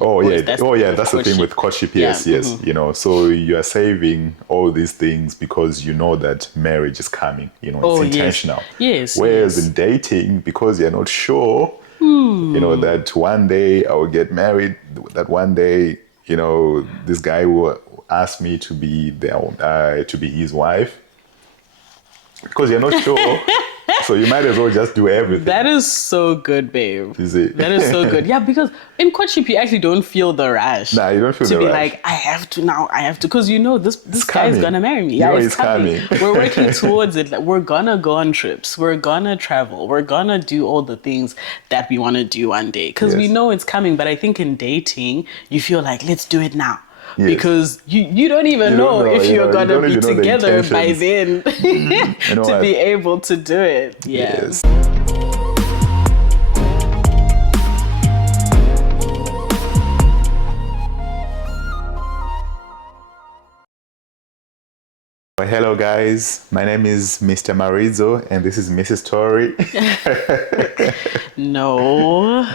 Oh yeah, That's that's the thing with courtship. Yes, Yeah, yes. So you are saving all these things because you know that marriage is coming. It's Oh, yes. intentional. Yes, Whereas yes. in dating, because you're not sure, that one day I will get married. That one day, this guy will ask me to be his wife, because you're not sure. So you might as well just do everything. That is so good, babe. You see? That is so good. Yeah, because in courtship, you actually don't feel the rush Nah, you don't feel to the be rush. like, I have to now, I have to. Because this guy is coming. going to marry me. You Yeah, know it's it's coming. coming. We're working towards it. Like, we're going to go on trips. We're going to travel. We're going to do all the things that we want to do one day. Because we Yes. know it's coming. But I think in dating, you feel like, let's do it now. Yes. Because you don't even You know don't know, if you're you going to don't be even know the together by intentions. then You know to what? be able to do it. Yeah. Yes. Well, hello guys, my name is Mr. Marizo and this is Mrs. Tori. No,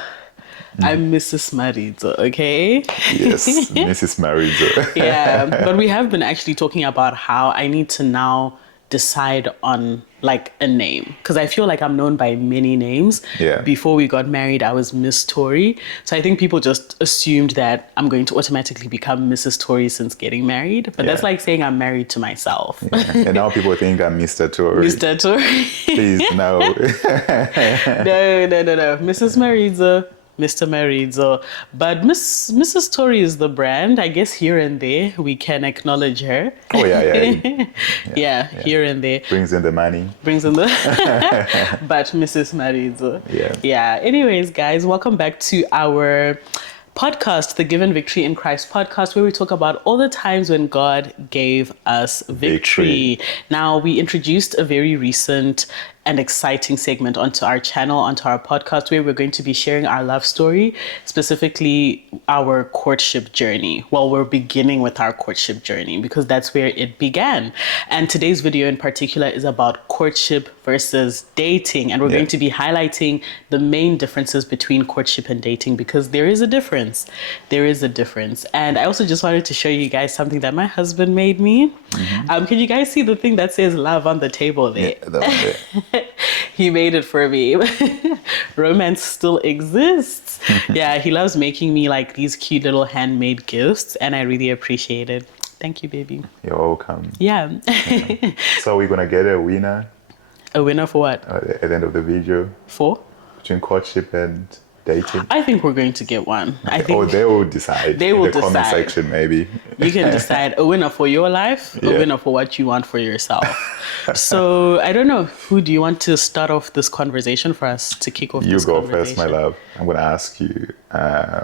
I'm Mrs. Marizo, okay? Yes, Mrs. Marizo. Yeah, but we have been actually talking about how I need to now decide on like a name because I feel like I'm known by many names. Yeah. Before we got married, I was Miss Tori. So I think people just assumed that I'm going to automatically become Mrs. Tori since getting married. But that's Yeah. like saying I'm married to myself. And now people think I'm Mr. Tori. Mr. Tori. Please, no. No. Mrs. Marizo, Mr. Marizo. But Mrs. Tori is the brand. I guess here and there we can acknowledge her. Oh, yeah. Yeah, here and there. Brings in the money. Brings in the but Mrs. Marizo. Yeah. Yeah. Anyways, guys, welcome back to our podcast, the Given Victory in Christ podcast, where we talk about all the times when God gave us victory. Now, we introduced a very recent and exciting segment onto our channel, onto our podcast, where we're going to be sharing our love story, specifically our courtship journey. Well, we're beginning with our courtship journey because that's where it began. And today's video in particular is about courtship versus dating. And we're going to be highlighting the main differences between courtship and dating because there is a difference. There is a difference. And I also just wanted to show you guys something that my husband made me. Can you guys see the thing that says love on the table there? Yeah, that one there. He made it for me. Romance still exists. Yeah, he loves making me like these cute little handmade gifts and I really appreciate it. Thank you, baby. You're welcome. Yeah. So we're going to get a winner A winner for what? at the end of the video For? between courtship and dating. I think we're going to get one. I think Oh, they will decide. They will in the comment decide. section, maybe. you can decide a winner for your life, a Yeah. winner for what you want for yourself. So I don't know, who do you want to start off this conversation for us to kick off You this go conversation? first, my love. I'm going to ask you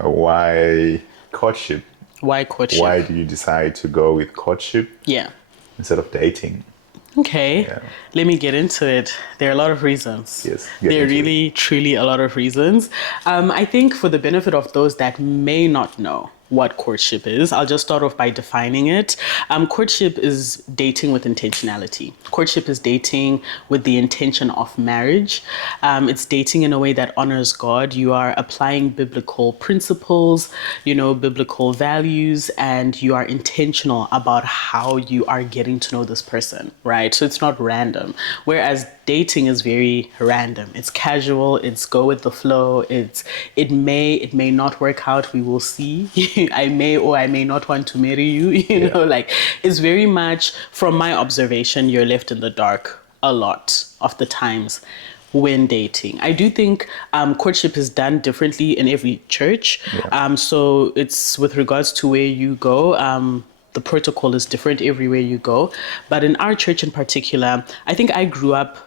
why courtship? Why courtship? Why do you decide to go with courtship Yeah. instead of dating? Okay, Yeah. let me get into it. There are a lot of reasons. Yes, get There are into it. really, truly a lot of reasons. I think for the benefit of those that may not know what courtship is, I'll just start off by defining it. Courtship is dating with intentionality. Courtship is dating with the intention of marriage. It's dating in a way that honors God. You are applying biblical principles, biblical values, and you are intentional about how you are getting to know this person, right? So it's not random. Whereas dating is very random. It's casual. It's go with the flow. It may not work out. We will see. I may or I may not want to marry you. You know, like it's very much from my observation. You're left in the dark a lot of the times when dating. I do think courtship is done differently in every church. So it's with regards to where you go. The protocol is different everywhere you go. But in our church in particular, I think I grew up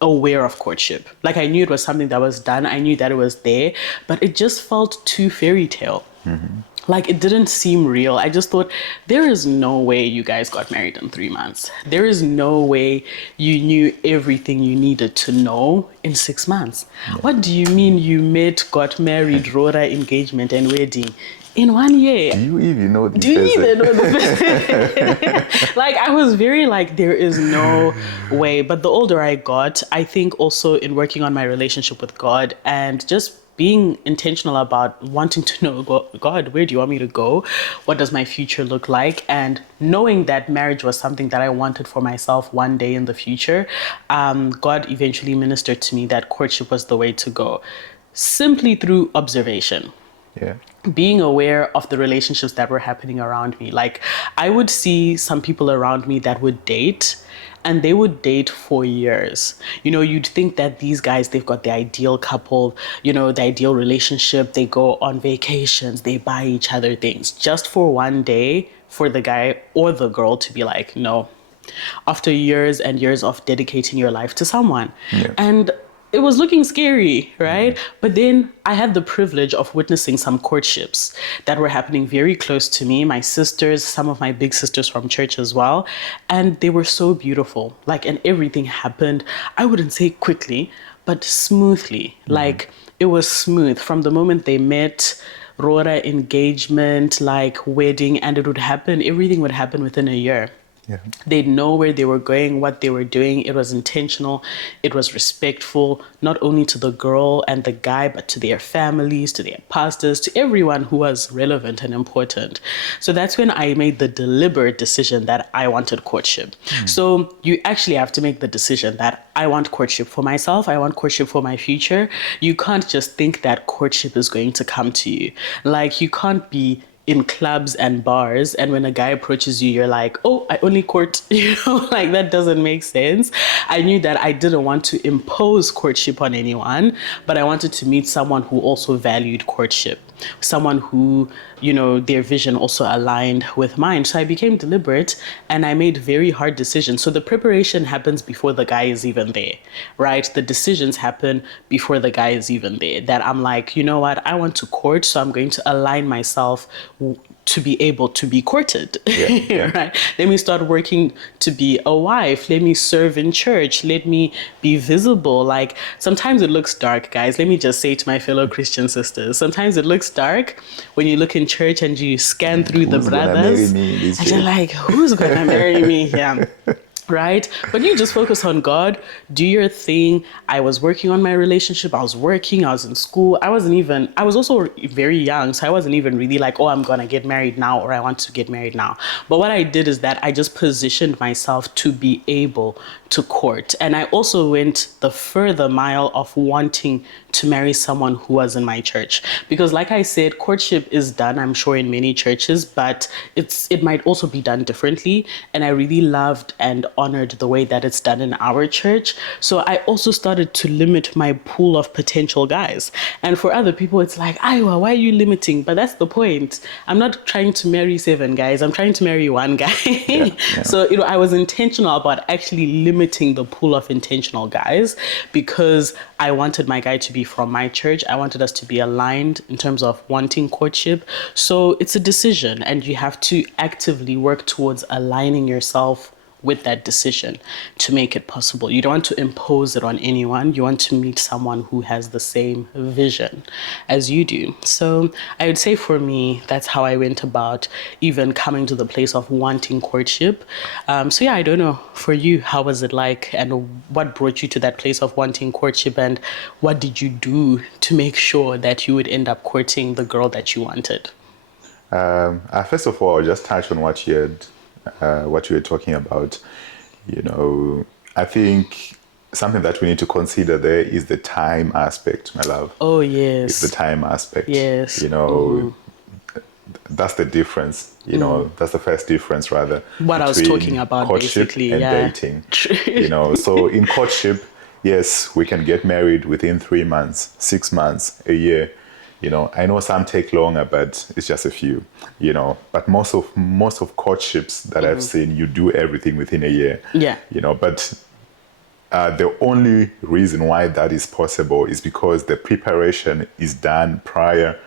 aware of courtship. Like I knew it was something that was done. I knew that it was there, but it just felt too fairy tale. Like it didn't seem real. I just thought there is no way you guys got married in 3 months. There is no way you knew everything you needed to know in 6 months. What do you mean you met, got married, wrote an engagement and wedding in 1 year? Do you even know this Do you person? even know the Like I was very like, there is no way. But the older I got, I think also in working on my relationship with God and just being intentional about wanting to know, God, where do you want me to go? What does my future look like? And knowing that marriage was something that I wanted for myself one day in the future, God eventually ministered to me that courtship was the way to go, simply through observation, Yeah. being aware of the relationships that were happening around me. Like, I would see some people around me that would date, and they would date for years. You know, you'd think that these guys, they've got the ideal couple, you know, the ideal relationship. They go on vacations, they buy each other things, just for one day for the guy or the girl to be like, no, after years and years of dedicating your life to someone. Yeah. And it was looking scary, right? But then I had the privilege of witnessing some courtships that were happening very close to me, my sisters, some of my big sisters from church as well. And they were so beautiful. Like, and everything happened, I wouldn't say quickly, but smoothly. Like, it was smooth from the moment they met. Rora, engagement, like wedding, and it would happen, everything would happen within a year. Yeah. They'd know where they were going, what they were doing. It was intentional. It was respectful, not only to the girl and the guy, but to their families, to their pastors, to everyone who was relevant and important. So that's when I made the deliberate decision that I wanted courtship. So you actually have to make the decision that I want courtship for myself. I want courtship for my future. You can't just think that courtship is going to come to you. Like, you can't be in clubs and bars, and when a guy approaches you, you're like, oh, I only court, you know, like, that doesn't make sense. I knew that I didn't want to impose courtship on anyone, but I wanted to meet someone who also valued courtship, someone who, you know, their vision also aligned with mine. So I became deliberate and I made very hard decisions. So the preparation happens before the guy is even there, right? The decisions happen before the guy is even there. That I'm like, you know what? I want to court, so I'm going to align myself to be able to be courted, right? Let me start working to be a wife. Let me serve in church. Let me be visible. Like, sometimes it looks dark, guys. Let me just say to my fellow Christian sisters, sometimes it looks dark when you look in church and you scan through the brothers and you're like, who's gonna marry me? Yeah. Right? But you just focus on God, do your thing. I was working on my relationship. I was working, I was in school. I was also very young. So I wasn't even really like, oh, I'm going to get married now, or I want to get married now. But what I did is that I just positioned myself to be able to court. And I also went the further mile of wanting to marry someone who was in my church. Because like I said, courtship is done, I'm sure, in many churches, but it might also be done differently. And I really loved and honored the way that it's done in our church. So I also started to limit my pool of potential guys. And for other people, it's like, Iowa, why are you limiting? But that's the point. I'm not trying to marry 7 guys. I'm trying to marry 1 guy. So, you know, I was intentional about actually limiting the pool of intentional guys because I wanted my guy to be from my church. I wanted us to be aligned in terms of wanting courtship. So it's a decision, and you have to actively work towards aligning yourself with that decision to make it possible. You don't want to impose it on anyone. You want to meet someone who has the same vision as you do. So I would say for me, that's how I went about even coming to the place of wanting courtship. So yeah, I don't know. For you, how was it like, and what brought you to that place of wanting courtship, and what did you do to make sure that you would end up courting the girl that you wanted? First of all, I'll just touch on what you were talking about. You know, I think something that we need to consider there is the time aspect, my love. Oh, yes. It's the time aspect. Yes. You know, that's the difference. You know, that's the first difference, rather. What I was talking about, courtship basically. and Yeah. dating. You know, so in courtship, yes, we can get married within 3 months, 6 months, a year. You know, I know some take longer, but it's just a few. You know, but most of courtships that I've seen, you do everything within a year. Yeah. You know, but the only reason why that is possible is because the preparation is done prior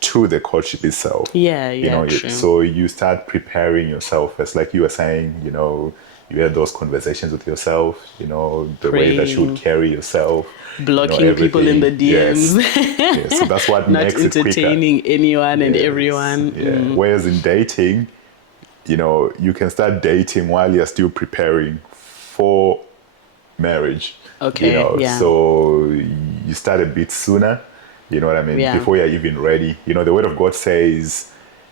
to the courtship itself. Yeah, You know, true. so you start preparing yourself. It's like you were saying, you know, you had those conversations with yourself, you know, the way that you would carry yourself. Blocking you know, people in the everything. DMs. Yes. So that's what Not makes it quicker. entertaining anyone and Yes. everyone. Yeah. Whereas in dating, you know, you can start dating while you're still preparing for marriage. Okay, You know, yeah. so you start a bit sooner. You know what I mean? Yeah. Before you're even ready. You know, the word of God says,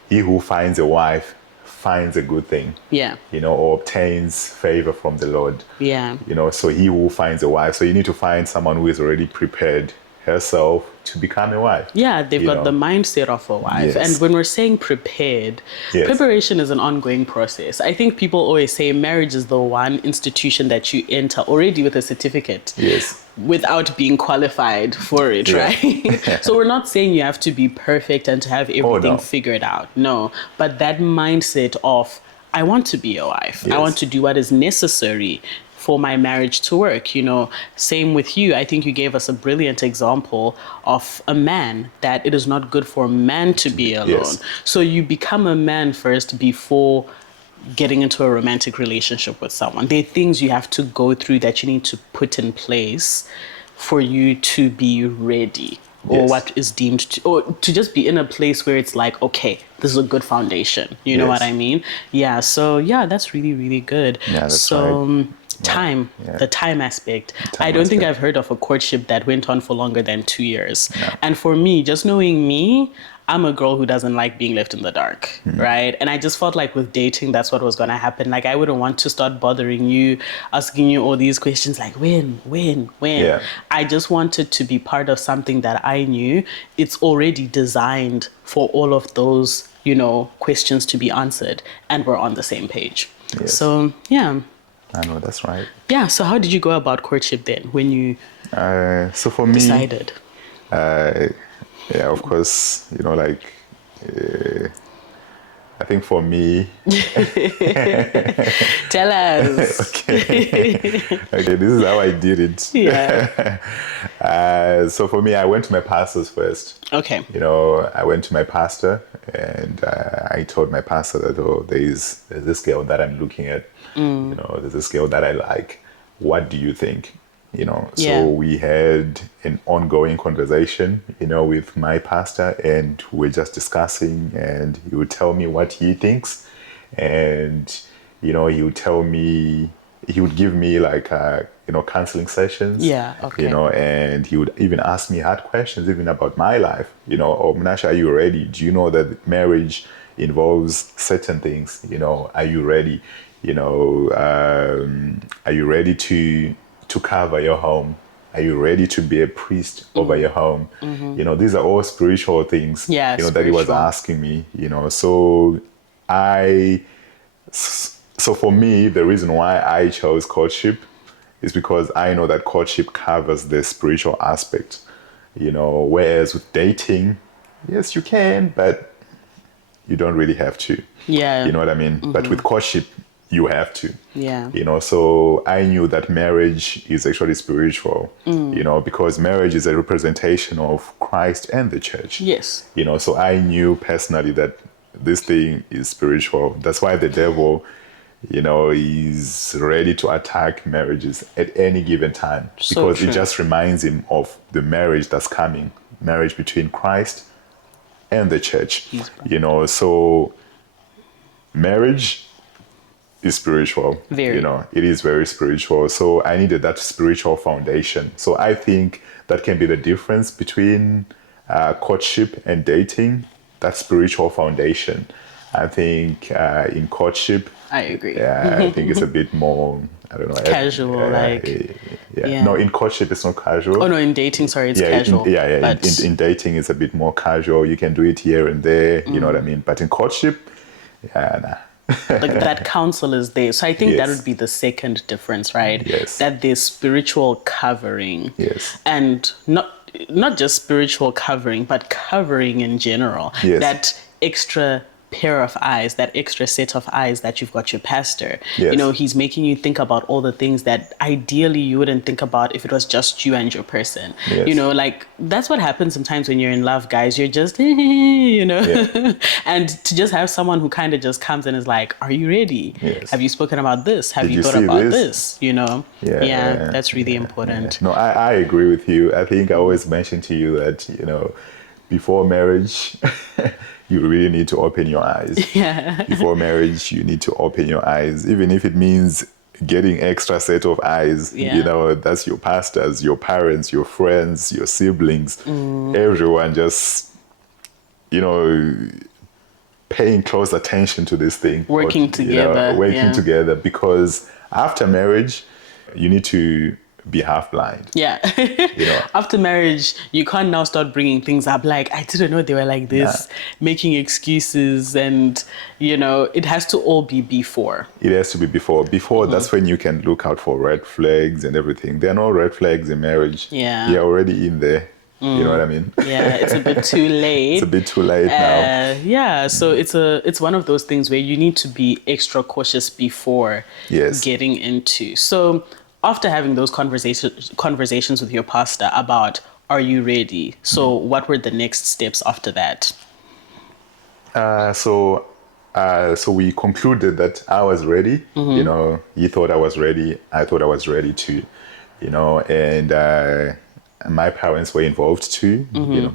he who finds a wife finds a good thing. Yeah. You know, or obtains favor from the Lord. Yeah. You know, so he who finds a wife. So you need to find someone who is already prepared herself to become a wife. Yeah, they've you got the know? mindset of a wife. Yes. And when we're saying prepared, Yes. preparation is an ongoing process. I think people always say marriage is the one institution that you enter already with a certificate. Yes. Without being qualified for it, Yeah. right? So we're not saying you have to be perfect and to have everything no. figured out. No. But that mindset of, I want to be a wife. I Yes. want to do what is necessary for my marriage to work. You know, same with you. I think you gave us a brilliant example of a man, that it is not good for a man to be alone. Yes. So you become a man first before getting into a romantic relationship with someone. There are things you have to go through that you need to put in place for you to be ready, or Yes. what is deemed to, or to just be in a place where it's like, okay, this is a good foundation. You know what Yes. I mean? Yeah. So yeah, that's really, really good. Yeah, that's so right. time, Yeah. the time aspect. Time I don't think aspect. I've heard of a courtship that went on for longer than 2 years. No. And for me, just knowing me, I'm a girl who doesn't like being left in the dark, right? And I just felt like with dating, that's what was going to happen. Like, I wouldn't want to start bothering you, asking you all these questions like, when? Yeah. I just wanted to be part of something that I knew it's already designed for all of those, you know, questions to be answered, and we're on the same page. Yes. So, yeah. I know, that's right. Yeah, so how did you go about courtship then when you So for me, decided? yeah, of course, you know, like, I think for me, Tell us. okay, this is how I did it. Yeah. So for me, I went to my pastors first. Okay. You know, I went to my pastor and I told my pastor that, oh, there's this girl that I'm looking at. You know, there's this girl that I like. What do you think? You know, Yeah. so we had an ongoing conversation, you know, with my pastor, and we're just discussing, and he would tell me what he thinks. And, you know, he would tell me, he would give me like, you know, counseling sessions. Yeah, okay. You know, and he would even ask me hard questions, even about my life. You know, oh, Mnasha, are you ready? Do you know that marriage involves certain things? You know, are you ready? You know, are you ready to cover your home? Are you ready to be a priest over your home? You know, these are all spiritual things, Yeah, you know, that he was spiritual. asking me, you know. So for me, the reason why I chose courtship is because I know that courtship covers the spiritual aspect, you know, whereas with dating, yes, you can, but you don't really have to. Yeah. You know what I mean? But with courtship, you have to. Yeah. You know, so I knew that marriage is actually spiritual, you know, because marriage is a representation of Christ and the church. Yes. You know, so I knew personally that this thing is spiritual. That's why the devil, you know, is ready to attack marriages at any given time, So because true. it just reminds him of the marriage that's coming, marriage between Christ and the church. Yes, bro. You know, so marriage is spiritual. Very. You know, it is very spiritual. So I needed that spiritual foundation. So I think that can be the difference between courtship and dating, that spiritual foundation. I think in courtship, I agree. yeah, I think it's a bit more, I don't know. Casual, like, yeah. No, in courtship, it's not casual. Oh no, in dating, sorry, it's Yeah, casual. But in dating, it's a bit more casual. You can do it here and there, you know what I mean? But in courtship, yeah, nah. like that counsel is there. So I think that Yes. would be the second difference, right? Yes. That there's spiritual covering. Yes. And not just spiritual covering, but covering in general. Yes. That extra pair of eyes, that extra set of eyes that you've got your pastor. Yes. You know, he's making you think about all the things that ideally you wouldn't think about if it was just you and your person. Yes. You know, like that's what happens sometimes when you're in love, guys. You're just, you know, Yeah. and to just have someone who kind of just comes and is like, are you ready? Yes. Have you spoken about this? Have Did you you thought see about this? this? You know? Yeah. That's really important. No, I agree with you. I think I always mention to you that, you know, before marriage, you really need to open your eyes. Yeah. Before marriage, you need to open your eyes, even if it means, getting extra set of eyes. Yeah. That's your pastors, your parents, your friends, your siblings, everyone just, paying close attention to this thing. Working together. Working Yeah. together, because after marriage, you need to be half blind. Yeah. After marriage, you can't now start bringing things up like, I didn't know they were like this, making excuses. And, it has to all be before. It has to be before. Before, that's when you can look out for red flags and everything. There are no red flags in marriage. Yeah. You're already in there. You know what I mean? Yeah, it's a bit too late. It's a bit too late now. Yeah, so it's one of those things where you need to be extra cautious before Yes. getting into. So after having those conversations with your pastor about, are you ready? So what were the next steps after that? So we concluded that I was ready. He thought I was ready. I thought I was ready too. And my parents were involved too. And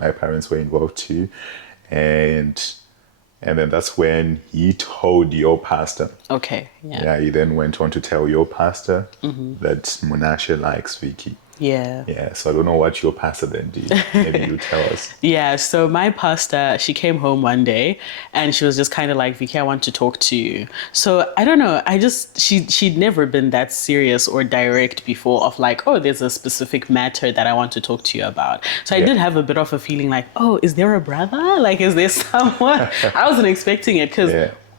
then that's when he told your pastor. Okay. Yeah, he then went on to tell your pastor that Munashe likes Vicky. Yeah. Yeah, so I don't know what your pastor then did. Maybe you tell us. Yeah, so my pastor, she came home one day and she was just kind of like, Vicky, I want to talk to you. So I don't know, she'd never been that serious or direct before of like, oh, there's a specific matter that I want to talk to you about. So I did have a bit of a feeling like, oh, is there a brother? Like, is there someone? I wasn't expecting it because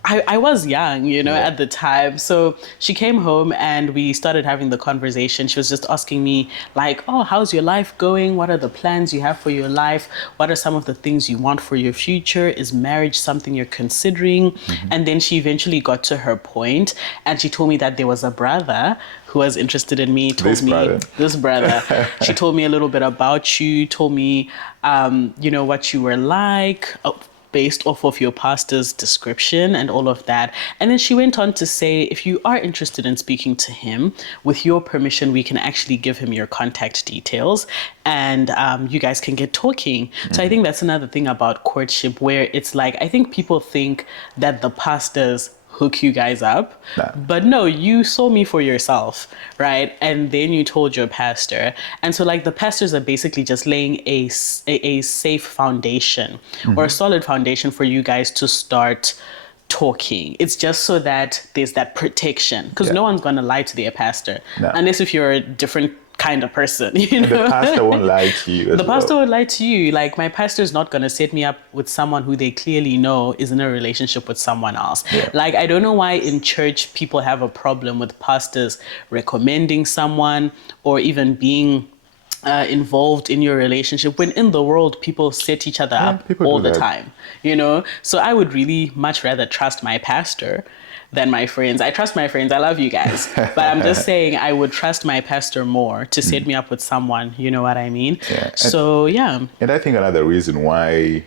I was young, at the time. So she came home and we started having the conversation. She was just asking me like, oh, how's your life going? What are the plans you have for your life? What are some of the things you want for your future? Is marriage something you're considering? And then she eventually got to her point and she told me that there was a brother who was interested in me, this brother. She told me a little bit about you, told me, what you were like, based off of your pastor's description and all of that. And then she went on to say, if you are interested in speaking to him, with your permission, we can actually give him your contact details and you guys can get talking. So I think that's another thing about courtship where it's like, I think people think that the pastors hook you guys up. But no, you saw me for yourself, right? And then you told your pastor. And so like the pastors are basically just laying a safe foundation or a solid foundation for you guys to start talking. It's just so that there's that protection because no one's going to lie to their pastor unless if you're a different kind of person, And the pastor won't lie to you. The pastor would lie to you. Like my pastor is not going to set me up with someone who they clearly know is in a relationship with someone else. Like I don't know why in church people have a problem with pastors recommending someone or even being involved in your relationship when in the world people set each other up all the time, So I would really much rather trust my pastor than my friends. I trust my friends. I love you guys. But I'm just saying I would trust my pastor more to set me up with someone. You know what I mean? So, yeah. And I think another reason why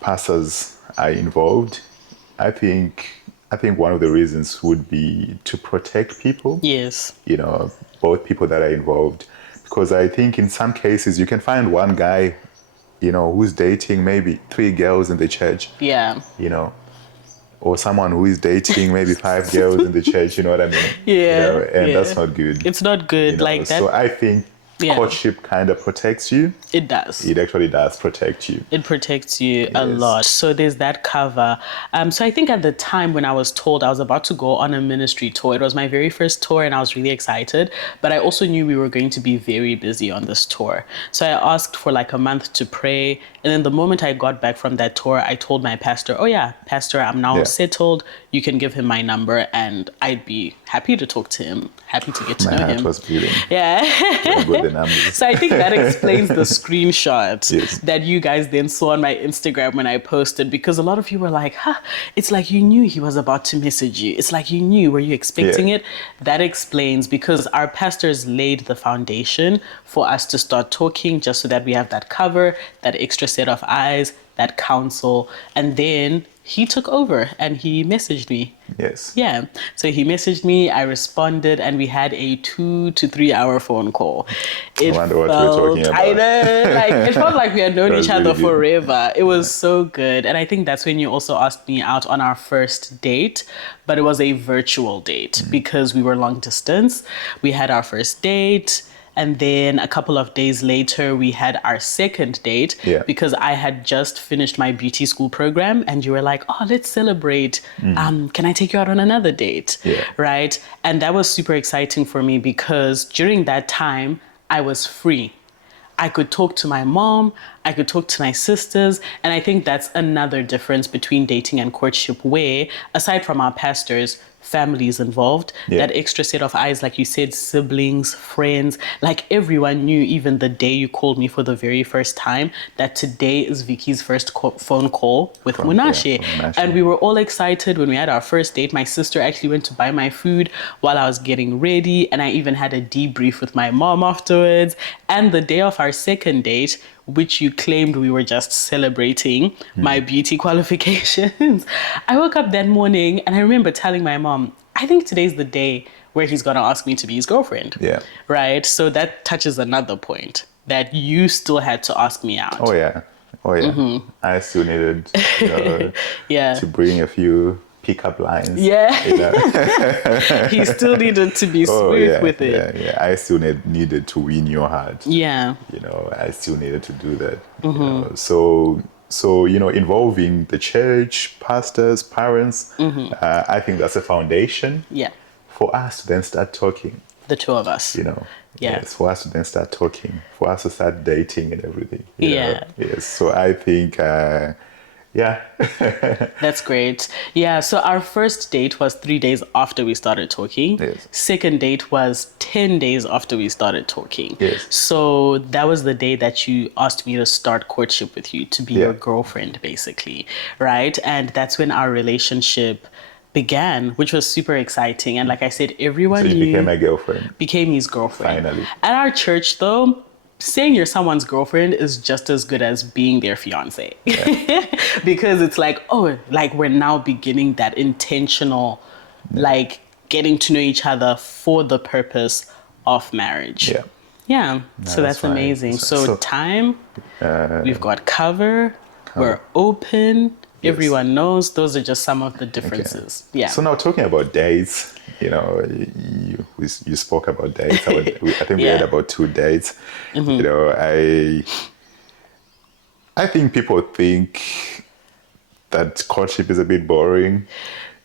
pastors are involved, I think one of the reasons would be to protect people. Yes. Both people that are involved. Because I think in some cases you can find one guy, who's dating maybe 3 girls in the church. Yeah. Or someone who is dating maybe 5 girls in the church, you know what I mean? Yeah. And that's not good. It's not good like that. So I think courtship kind of protects you. It does. It actually does protect you. It protects you a lot. So there's that cover. So I think at the time when I was told I was about to go on a ministry tour, it was my very first tour and I was really excited. But I also knew we were going to be very busy on this tour. So I asked for like a month to pray. And then the moment I got back from that tour, I told my pastor, oh yeah, pastor, I'm now settled. You can give him my number and I'd be happy to talk to him. Happy to get to know him. My heart was beating. Yeah. So I think that explains the screenshot that you guys then saw on my Instagram when I posted, because a lot of you were like, it's like you knew he was about to message you. It's like you knew, were you expecting it? That explains, because our pastors laid the foundation for us to start talking just so that we have that cover, that extra set of eyes, that counsel, and then he took over and he messaged me. Yes. Yeah. So he messaged me, I responded, and we had a 2 to 3 hour phone call. I wonder what we're talking about. I know, like it felt like we had known That each was other really good. forever. It was so good. And I think that's when you also asked me out on our first date, but it was a virtual date because we were long distance. We had our first date. And then a couple of days later, we had our second date because I had just finished my beauty school program and you were like, oh, let's celebrate. Can I take you out on another date? Yeah. Right? And that was super exciting for me because during that time, I was free. I could talk to my mom, I could talk to my sisters. And I think that's another difference between dating and courtship where, aside from our pastors, families involved, that extra set of eyes, like you said, siblings, friends, like everyone knew even the day you called me for the very first time that today is Vicky's first phone call with Munashe. And we were all excited when we had our first date. My sister actually went to buy my food while I was getting ready. And I even had a debrief with my mom afterwards. And the day of our second date, which you claimed we were just celebrating my beauty qualifications. I woke up that morning and I remember telling my mom, I think today's the day where he's going to ask me to be his girlfriend. Yeah. Right? So that touches another point that you still had to ask me out. Oh, yeah. Oh, yeah. I still needed to bring a few pickup lines. Yeah. You know? He still needed to be smooth with it. Yeah. I still needed to win your heart. Yeah. You know, I still needed to do that. You know? So, you know, involving the church, pastors, parents, I think that's a foundation for us to then start talking. The two of us. You know, Yeah. yes, for us to then start talking, for us to start dating and everything. You Yeah. know? Yes. So I think, yeah. That's great. Yeah. So our first date was 3 days after we started talking. Yes. Second date was 10 days after we started talking. Yes. So that was the day that you asked me to start courtship with you, to be your girlfriend, basically. Right. And that's when our relationship began, which was super exciting. And like I said, everyone So you knew became my girlfriend. Became his girlfriend. Finally. At our church, though, saying you're someone's girlfriend is just as good as being their fiance. Yeah. Because it's like, oh, like we're now beginning that intentional, like getting to know each other for the purpose of marriage. Yeah. Yeah. No, so that's fine. amazing. So time, we've got cover, we're open. Yes. Everyone knows. Those are just some of the differences. Okay. Yeah. So now talking about dates, you know, you spoke about dates. I think we had about 2 dates. You know, I think people think that courtship is a bit boring.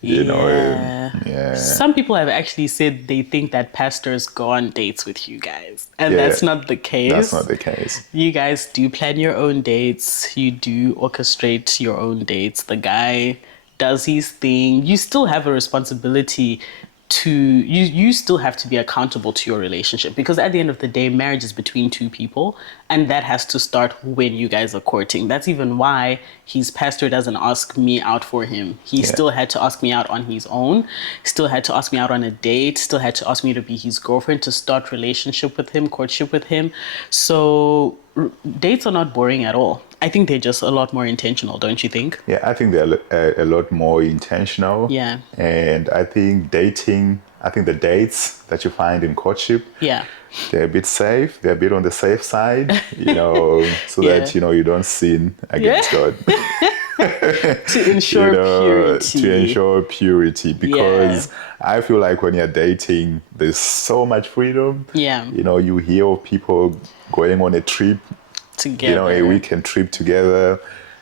You know, Some people have actually said they think that pastors go on dates with you guys. And that's not the case. That's not the case. You guys do plan your own dates. You do orchestrate your own dates. The guy does his thing. You still have a responsibility to, you still have to be accountable to your relationship, because at the end of the day, marriage is between two people, and that has to start when you guys are courting. That's even why his pastor doesn't ask me out for him. He still had to ask me out on his own, still had to ask me out on a date, still had to ask me to be his girlfriend, to start relationship with him, courtship with him. So dates are not boring at all. I think they're just a lot more intentional, don't you think? Yeah, I think they're a lot more intentional. Yeah. And I think the dates that you find in courtship, they're a bit safe. They're a bit on the safe side, you know, so that, you know, you don't sin against God. To ensure purity. To ensure purity, because I feel like when you're dating, there's so much freedom. Yeah. You know, you hear of people going on a trip together. You know, a weekend trip together.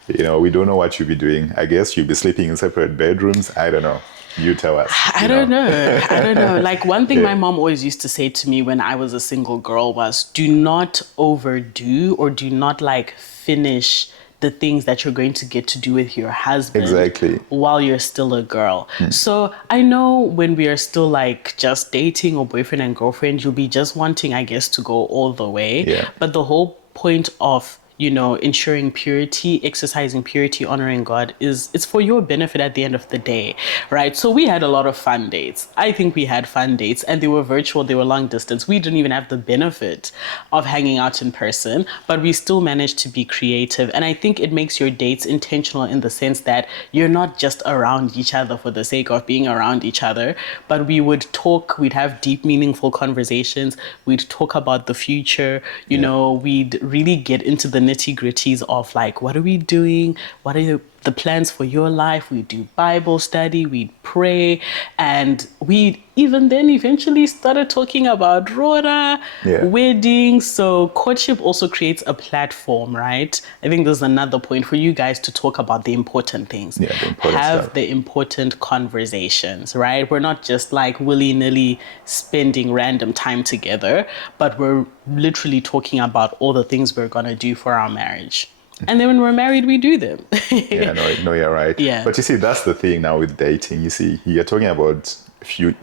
You know, we don't know what you'll be doing. I guess you'll be sleeping in separate bedrooms. I don't know. You tell us. I don't know. Like one thing my mom always used to say to me when I was a single girl was, do not overdo or do not like finish the things that you're going to get to do with your husband while you're still a girl. So I know when we are still like just dating or boyfriend and girlfriend, you'll be just wanting, I guess, to go all the way. But the whole point of ensuring purity, exercising purity, honoring God it's for your benefit at the end of the day, right? So we had a lot of fun dates. I think we had fun dates, and they were virtual, they were long distance. We didn't even have the benefit of hanging out in person, but we still managed to be creative. And I think it makes your dates intentional in the sense that you're not just around each other for the sake of being around each other, but we would talk, we'd have deep, meaningful conversations, we'd talk about the future, we'd really get into the nitty-gritties of like, what are we doing? What are the plans for your life? We do Bible study, we'd pray, and we even then eventually started talking about Rora, weddings. So courtship also creates a platform, right? I think there's another point for you guys to talk about the important things. Yeah, the important Have stuff. the important conversations, right? We're not just like willy-nilly spending random time together, but we're literally talking about all the things we're gonna do for our marriage. And then when we're married, we do them. Yeah, no, you're right. Yeah. But you see, that's the thing now with dating. You see, you're talking about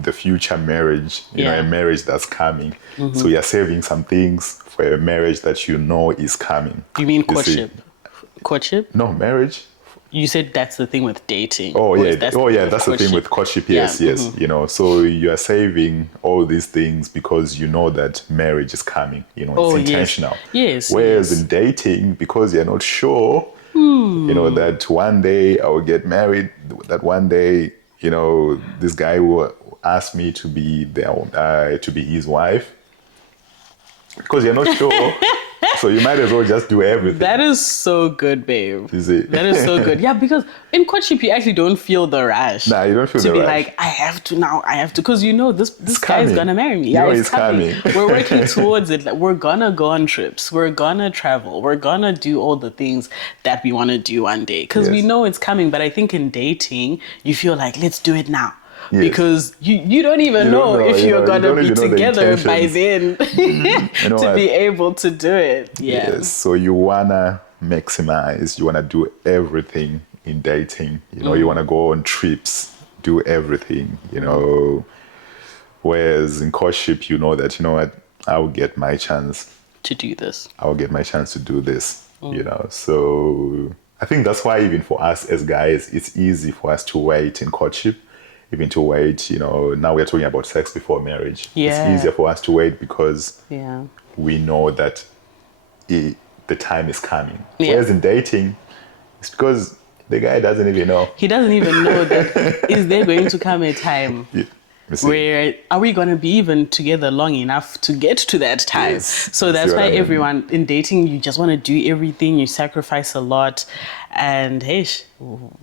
the future marriage, a marriage that's coming. So you're saving some things for a marriage that is coming. You mean courtship? Courtship? No, marriage. You said that's the thing with dating. Oh yeah, that's the thing with courtship. Yes, Yeah. yes. So you are saving all these things because you know that marriage is coming. It's intentional. Yes. Whereas in dating, because you're not sure, that one day I will get married. That one day, this guy will ask me to be his wife. Because you're not sure. So you might as well just do everything. That is so good, babe. Is it? That is so good. Yeah, because in courtship, you actually don't feel the rush. Nah, you don't feel the rush. To be like, I have to. Because this guy is going to marry me. It's coming. We're working towards it. Like, we're going to go on trips. We're going to travel. We're going to do all the things that we want to do one day. Because we know it's coming. But I think in dating, you feel like, let's do it now. Yes. Because you don't even know if you're going to be together by then to be able to do it. Yeah. Yes. So you want to maximize, you want to do everything in dating. You want to go on trips, do everything, Whereas in courtship, you know that, what, I'll get my chance to do this. I'll get my chance to do this, So I think that's why even for us as guys, it's easy for us to wait in courtship. Even to wait, now we're talking about sex before marriage. Yeah. It's easier for us to wait because we know that the time is coming. Yeah. Whereas in dating, it's because the guy doesn't even know. He doesn't even know that is there going to come a time where are we going to be even together long enough to get to that time? Yes. So that's why everyone in dating, you just want to do everything, you sacrifice a lot. And hey,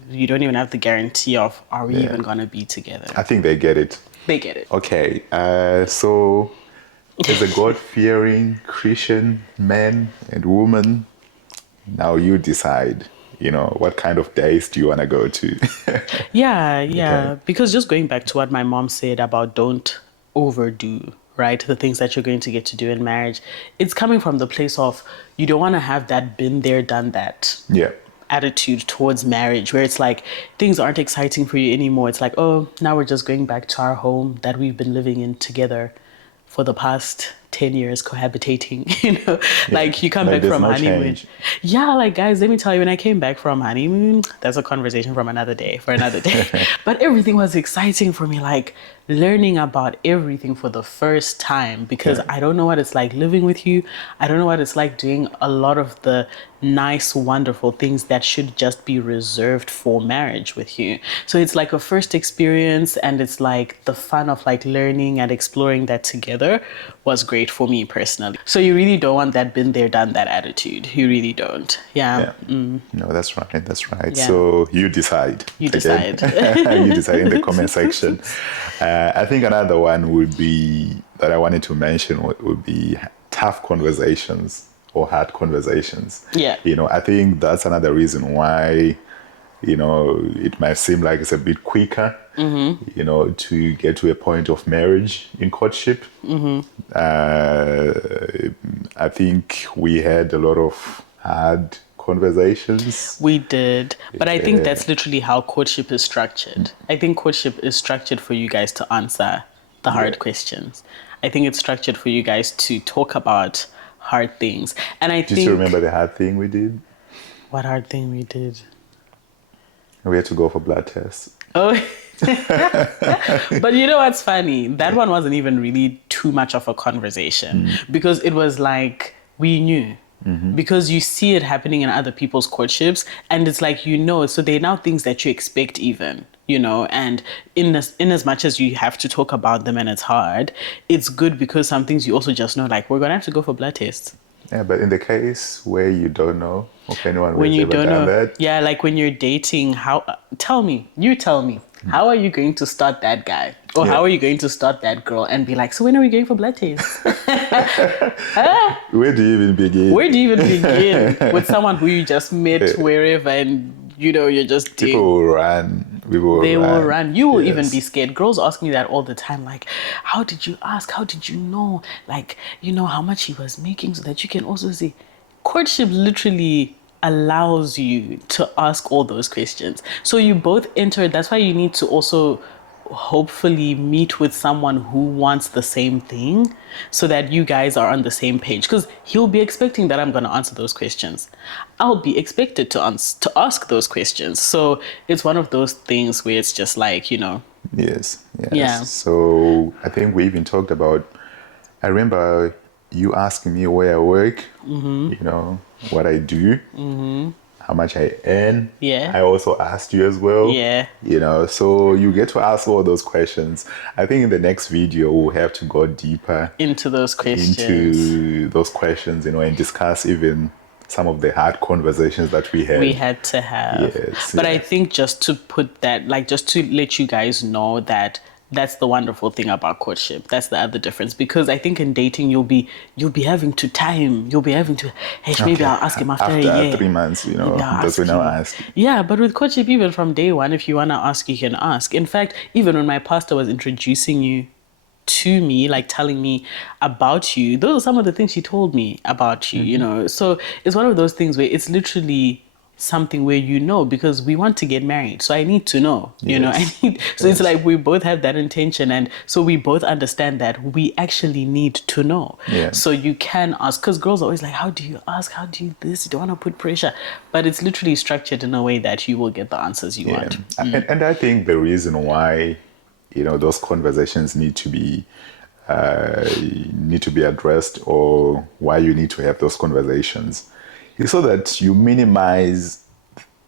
you don't even have the guarantee of are we even going to be together. I think they get it. They get it. Okay. So as a God-fearing Christian man and woman, now you decide, what kind of days do you want to go to? Yeah. Okay. Because just going back to what my mom said about don't overdo, right? The things that you're going to get to do in marriage. It's coming from the place of you don't want to have that been there, done that. Yeah. Attitude towards marriage where it's like things aren't exciting for you anymore. It's like, oh, now we're just going back to our home that we've been living in together for the past 10 years cohabitating, like you come back from honeymoon. Change. Yeah, like guys, let me tell you, when I came back from honeymoon, that's a conversation from another day, but everything was exciting for me, like learning about everything for the first time because I don't know what it's like living with you. I don't know what it's like doing a lot of the nice, wonderful things that should just be reserved for marriage with you. So it's like a first experience and it's like the fun of like learning and exploring that together was great for me personally. So you really don't want that been there, done that attitude. You really don't. Yeah. No, that's right. Yeah. So you decide. You decide. You decide in the comment section. I think another one would be that I wanted to mention would be tough conversations or hard conversations. Yeah. I think that's another reason why, it might seem like it's a bit quicker, to get to a point of marriage in courtship. I think we had a lot of hard conversations. We did. But I think that's literally how courtship is structured. I think courtship is structured for you guys to answer the hard questions. I think it's structured for you guys to talk about hard things. And I Do think... you remember the hard thing we did? What hard thing we did? We had to go for blood tests. Oh, but you know what's funny? That one wasn't even really too much of a conversation because it was like we knew. Because you see it happening in other people's courtships, and it's like, so they're now things that you expect even, and in as much as you have to talk about them and it's hard, it's good because some things you also just know, like, we're going to have to go for blood tests. Yeah, but in the case where you don't know, or anyone who When has you ever don't done know, that, yeah, like when you're dating, tell me, how are you going to start that guy? Or how are you going to start that girl and be like, so when are we going for blood tests? where do you even begin? Where do you even begin with someone who you just met wherever and, you're just People will run. They will run. You will even Yes. be scared. Girls ask me that all the time. Like, how did you ask? How did you know? Like, how much he was making so that you can also see. Courtship literally allows you to ask all those questions. So you both enter. That's why you need to also hopefully meet with someone who wants the same thing so that you guys are on the same page, because he'll be expecting that I'm going to answer those questions. I'll be expected to ask those questions. So it's one of those things where it's just like, Yes. Yeah. So I think we even talked about, I remember you asking me where I work, what I do, how much I earn. Yeah. I also asked you as well. Yeah. So you get to ask all those questions. I think in the next video, we'll have to go deeper Into those questions. And discuss even some of the hard conversations that we had. We had to have. Yes, but yeah. I think just to put that, like, just to let you guys know that that's the wonderful thing about courtship. That's the other difference. Because I think in dating, you'll be having to time. You'll be having to, hey, maybe I'll ask him after a year. 3 months, Maybe I'll that's when ask I'll you. ask. Yeah, but with courtship, even from day one, if you want to ask, you can ask. In fact, even when my pastor was introducing you to me, like telling me about you, those are some of the things she told me about you, So it's one of those things where it's literally something where because we want to get married, so I need to know, Yes. It's like we both have that intention, and so we both understand that we actually need to know. Yeah. So you can ask, because girls are always like, how do you ask, how do you this, you don't want to put pressure, but it's literally structured in a way that you will get the answers you want. And I think the reason why those conversations need to be addressed, or why you need to have those conversations, is so that you minimize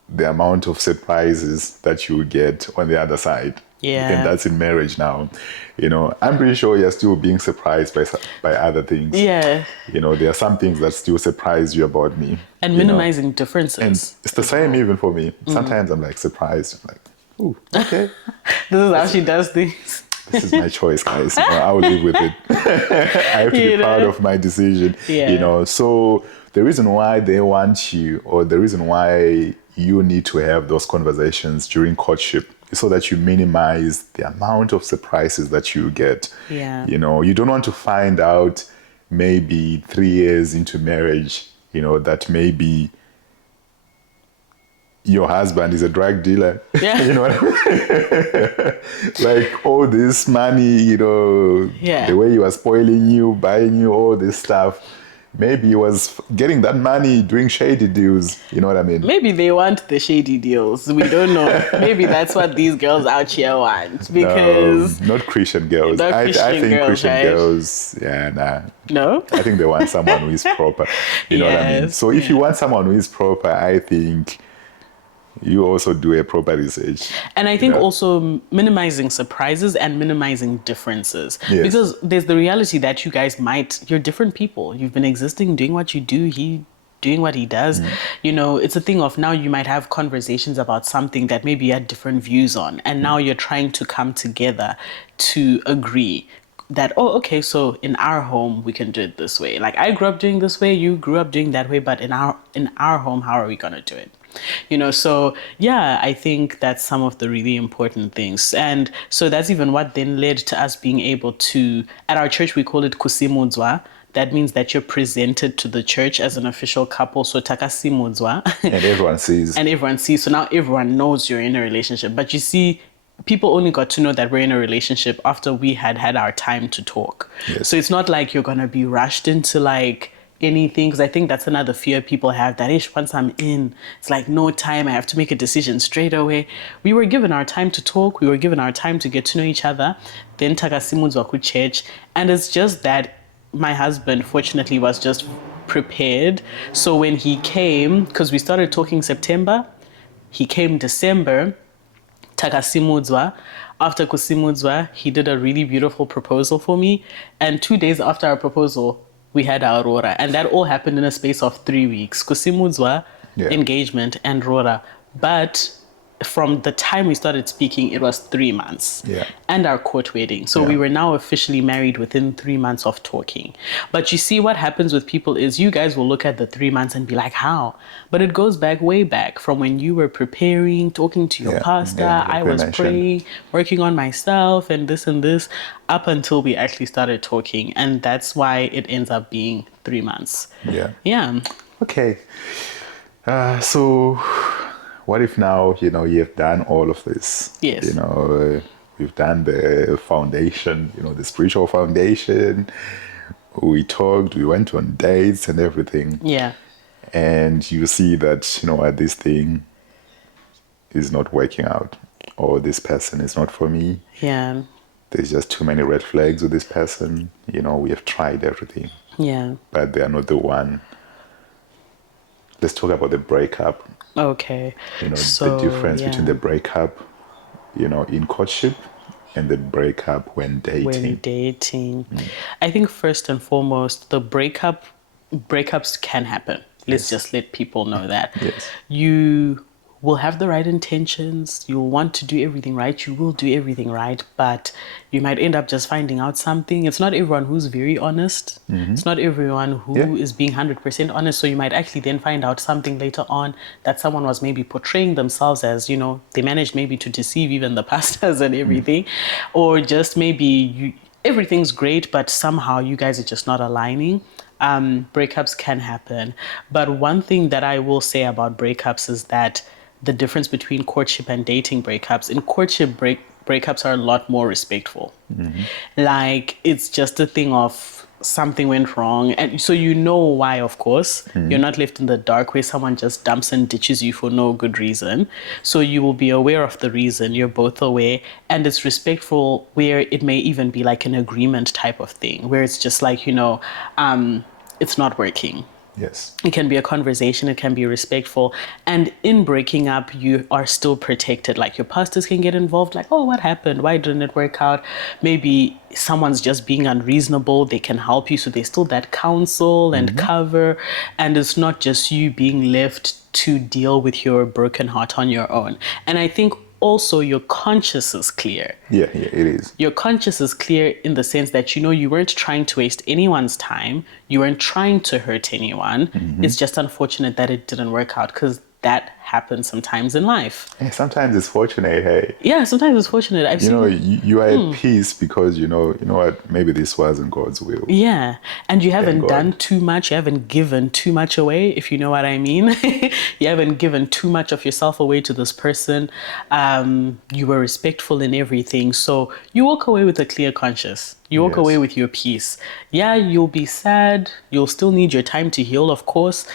the amount of surprises that you get on the other side. Yeah. And that's in marriage now. I'm pretty sure you're still being surprised by other things. Yeah. There are some things that still surprise you about me. And minimizing differences. And it's the same even for me. Sometimes I'm like surprised. I'm like, ooh, okay. This is how she does things. This is my choice, guys. I will live with it. I have to be proud of my decision. Yeah. So the reason why they want you, or the reason why you need to have those conversations during courtship, is so that you minimize the amount of surprises that you get. Yeah. You don't want to find out maybe 3 years into marriage, that maybe your husband is a drug dealer. Yeah. You know what I mean? Like all this money, Yeah. the way he was spoiling you, buying you all this stuff. Maybe he was getting that money doing shady deals. You know what I mean? Maybe they want the shady deals. We don't know. Maybe that's what these girls out here want. Because not Christian girls. Not I Christian think girls, Christian right? girls, nah. No? I think they want someone who is proper. You know what I mean? Yes, So if you yeah. want someone who is proper, I think you also do a proper research. And I think also minimizing surprises and minimizing differences. Yes. Because there's the reality that you guys you're different people. You've been existing, doing what you do, he doing what he does. It's a thing of now you might have conversations about something that maybe you had different views on. And now you're trying to come together to agree that, okay, so in our home, we can do it this way. Like I grew up doing this way, you grew up doing that way, but in our home, how are we going to do it? So yeah, I think that's some of the really important things. And so that's even what then led to us being able to, at our church, we call it kusimudzwa. That means that you're presented to the church as an official couple. So takasimudzwa. And everyone sees. And everyone sees. So now everyone knows you're in a relationship. But you see, people only got to know that we're in a relationship after we had our time to talk. Yes. So it's not like you're going to be rushed into like anything, because I think that's another fear people have, that ish, once I'm in, it's like no time, I have to make a decision straight away. We were given our time to talk, we were given our time to get to know each other, then takasimudzwa ku church, and it's just that my husband fortunately was just prepared. So when he came, because we started talking September, he came December, takasimudzwa. After kusimudzwa, he did a really beautiful proposal for me, and 2 days after our proposal, we had our Aurora, and that all happened in a space of 3 weeks. Kusimudzwa, Yeah. engagement, and Aurora. But from the time we started speaking, it was 3 months. Yeah. And our court wedding. So Yeah. we were now officially married within 3 months of talking. But you see, what happens with people is you guys will look at the 3 months and be like, how? But it goes back way back from when you were preparing, talking to your Yeah. pastor, Yeah, like I we was mentioned. praying, working on myself and this, up until we actually started talking. And that's why it ends up being 3 months. Yeah. Yeah. Okay. So what if now, you've done all of this? Yes. We've done the foundation, the spiritual foundation. We talked, we went on dates and everything. Yeah. And you see that, this thing is not working out, or this person is not for me. Yeah. There's just too many red flags with this person. We have tried everything, Yeah. but they are not the one. Let's talk about the breakup. Okay. The difference between the breakup, in courtship and the breakup when dating. When dating. I think first and foremost, breakups can happen. Let's just let people know that. Yes. You will have the right intentions. You'll want to do everything right. You will do everything right, but you might end up just finding out something. It's not everyone who's very honest. It's not everyone who is being 100% honest. So you might actually then find out something later on that someone was maybe portraying themselves as, they managed maybe to deceive even the pastors and everything. Or just maybe everything's great, but somehow you guys are just not aligning. Breakups can happen. But one thing that I will say about breakups is that the difference between courtship and dating breakups, in courtship, breakups are a lot more respectful. Like, it's just a thing of something went wrong. And so why, of course. You're not left in the dark where someone just dumps and ditches you for no good reason. So you will be aware of the reason. You're both aware. And it's respectful where it may even be like an agreement type of thing, where it's just like, it's not working. Yes. It can be a conversation, it can be respectful. And in breaking up, you are still protected. Like, your pastors can get involved, like, oh, what happened? Why didn't it work out? Maybe someone's just being unreasonable. They can help you. So there's still that counsel and cover. And it's not just you being left to deal with your broken heart on your own. And I think also your conscience is clear. Yeah, it is. Your conscience is clear in the sense that, you weren't trying to waste anyone's time. You weren't trying to hurt anyone. It's just unfortunate that it didn't work out, because that happens sometimes in life. Yeah, sometimes it's fortunate, hey. Yeah, sometimes it's fortunate. I've seen. You are at peace because you know what, maybe this wasn't God's will. Yeah, and you haven't God. done too much. You haven't given too much away, if you know what I mean. You haven't given too much of yourself away to this person. You were respectful in everything. So you walk away with a clear conscience. You walk Yes. away with your peace. Yeah, you'll be sad. You'll still need your time to heal, of course.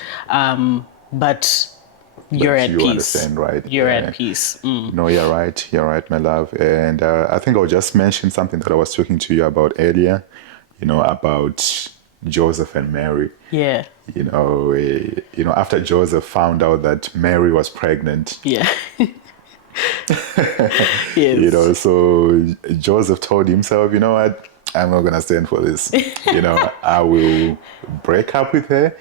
But you're at you peace. understand, right? You're Yeah. at peace. No, you're right. You're right, my love. And I think I'll just mention something that I was talking to you about earlier, about Joseph and Mary. Yeah. After Joseph found out that Mary was pregnant, Yeah. Yes. So Joseph told himself, you know what, I'm not going to stand for this. I will break up with her,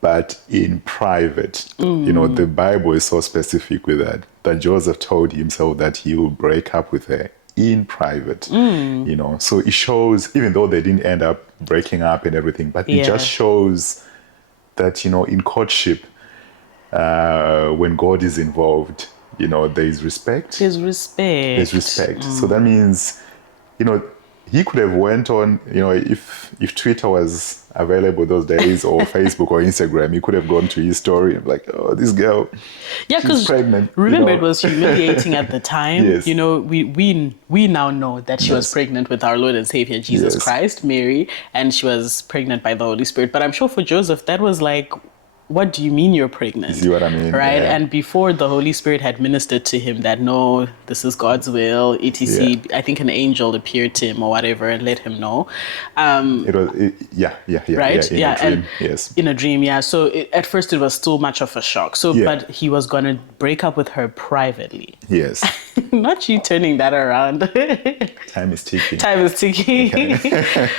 but in private. The Bible is so specific with that Joseph told himself that he will break up with her in private. So it shows, even though they didn't end up breaking up and everything, but it just shows that, in courtship, when God is involved, there is respect. There's respect. There's respect. So that means, he could have went on, if Twitter was available those days, or Facebook or Instagram, he could have gone to his story and like, oh, this girl, Yeah, she's because pregnant. remember, it was humiliating at the time. Yes. We now know that she was Yes. pregnant with our Lord and Savior Jesus Yes. Christ, Mary, and she was pregnant by the Holy Spirit. But I'm sure for Joseph, that was like, what do you mean you're pregnant? You see what I mean? Right? Yeah. And before the Holy Spirit had ministered to him that, no, this is God's will, etc. Yeah. I think an angel appeared to him or whatever and let him know. It was, Right? in a dream, and yes. in a dream, yeah. So at first it was still much of a shock. So, Yeah. but he was gonna break up with her privately. Yes. Not you turning that around. Time is ticking. Time is ticking.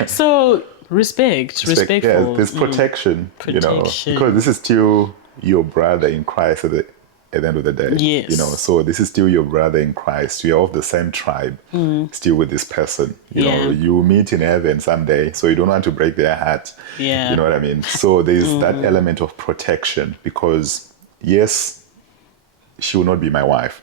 So respectful. Yeah, there's protection, Protection. because this is still your brother in Christ at the end of the day. Yes. So this is still your brother in Christ. You're of the same tribe, still with this person. Yeah. You meet in heaven someday, so you don't want to break their heart. Yeah. You know what I mean? So there's that element of protection, because yes, she will not be my wife,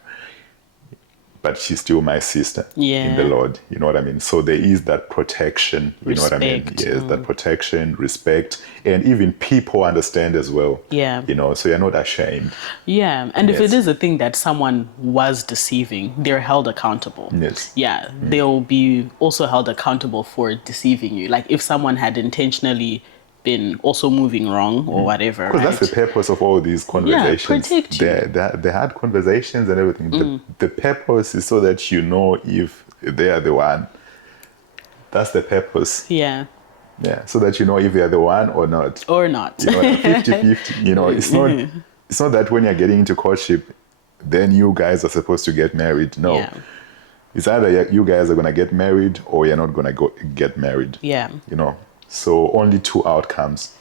but she's still my sister in the Yeah. Lord. You know what I mean? So there is that protection. You know what I mean? Respect. Yes, that protection, respect, and even people understand as well. Yeah. So you're not ashamed. Yeah. And if Yes. it is a thing that someone was deceiving, they're held accountable. Yes. Yeah. They'll be also held accountable for deceiving you. Like if someone had intentionally been also moving wrong or whatever. Because right? that's the purpose of all these conversations. protect you. They had conversations and everything. The purpose is so that you know if they are the one. That's the purpose. Yeah. Yeah. So that you know if they are the one or not. Or not. 50-50. It's not that when you're getting into courtship, then you guys are supposed to get married. No. Yeah. It's either you guys are going to get married or you're not going to get married. Yeah. So only two outcomes.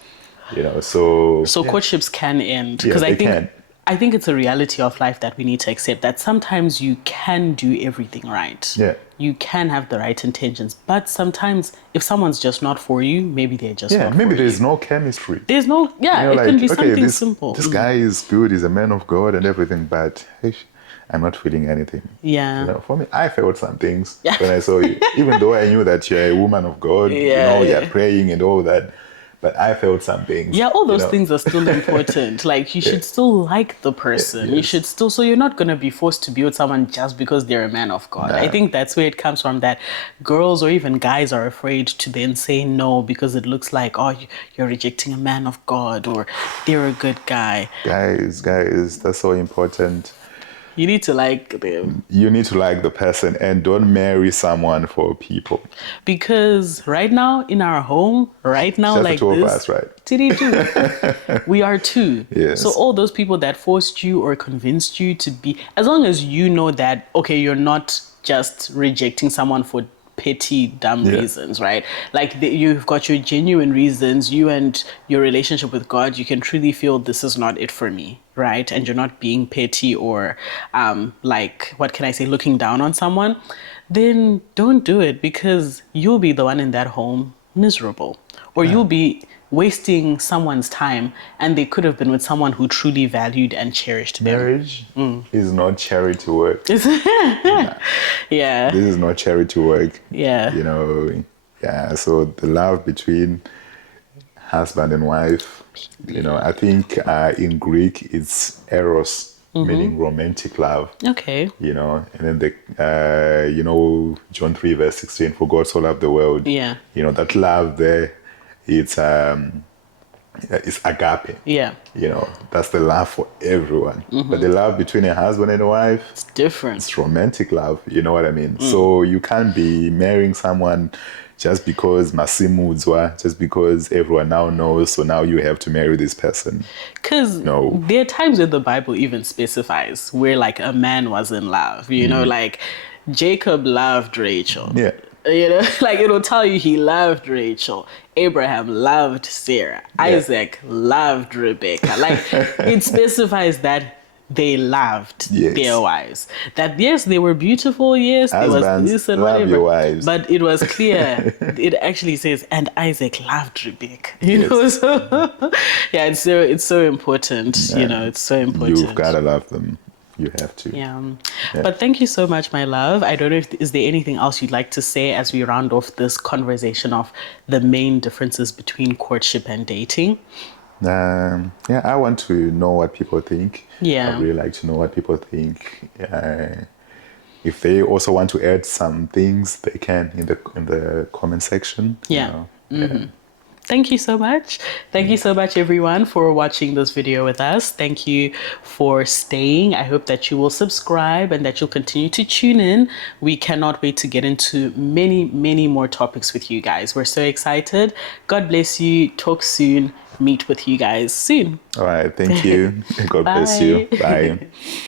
So Courtships can end. Yes, Because they can. I think it's a reality of life that we need to accept, that sometimes you can do everything right. Yeah. You can have the right intentions. But sometimes if someone's just not for you, maybe they're just not maybe for there's you. no chemistry. There's no, it can be something simple. This guy is good, he's a man of God and everything, but I'm not feeling anything. Yeah. For me, I felt some things Yeah. when I saw you. Even though I knew that you're a woman of God, you're praying and all that, but I felt some things. Yeah, all those things are still important. Like, you should still like the person. Yes. You should still, so you're not going to be forced to be with someone just because they're a man of God. Nah. I think that's where it comes from, that girls or even guys are afraid to then say no because it looks like, oh, you're rejecting a man of God or they're a good guy. Guys, that's so important. You need to like them. You need to like the person and don't marry someone for people. Because right now in our home, right now Just like the two of this, us, right? we are two. Yes. So all those people that forced you or convinced you to be, as long as you know that, okay, you're not just rejecting someone for petty, dumb reasons, right? Like you've got your genuine reasons, you and your relationship with God, you can truly feel this is not it for me, right? And you're not being petty or like, what can I say, looking down on someone, then don't do it, because you'll be the one in that home miserable, or you'll be wasting someone's time, and they could have been with someone who truly valued and cherished them. Marriage is not charity work. Yeah. This is not charity work. Yeah. So the love between husband and wife, I think in Greek it's eros, meaning romantic love. Okay. And then John 3 verse 16, for God so loved the world. Yeah. That love there, it's agape. Yeah. That's the love for everyone. But the love between a husband and a wife, It's different. it's romantic love. You know what I mean? So you can't be marrying someone just because masimudzwa, just because everyone now knows, so now you have to marry this person. Because No. there are times where the Bible even specifies where like a man was in love, like Jacob loved Rachel. Yeah. Like it'll tell you he loved Rachel. Abraham loved Sarah. Isaac loved Rebecca. Like it specifies that they loved Yes. their wives. That yes, they were beautiful, yes, there was Husbands, this and love whatever. your wives. But it was clear. It actually says, and Isaac loved Rebecca. So yeah, it's so important. It's so important. You've got to love them. You have to. Yeah. Yeah. But thank you so much, my love. I don't know if is there anything else you'd like to say as we round off this conversation of the main differences between courtship and dating? Yeah, I want to know what people think. I Yeah. really like to know what people think. If they also want to add some things, they can in the comment section. Yeah. Yeah. Thank you so much. Thank you so much, everyone, for watching this video with us. Thank you for staying. I hope that you will subscribe and that you'll continue to tune in. We cannot wait to get into many, many more topics with you guys. We're so excited. God bless you. Talk soon. Meet with you guys soon. All right. Thank you. God bless you. Bye. Bye.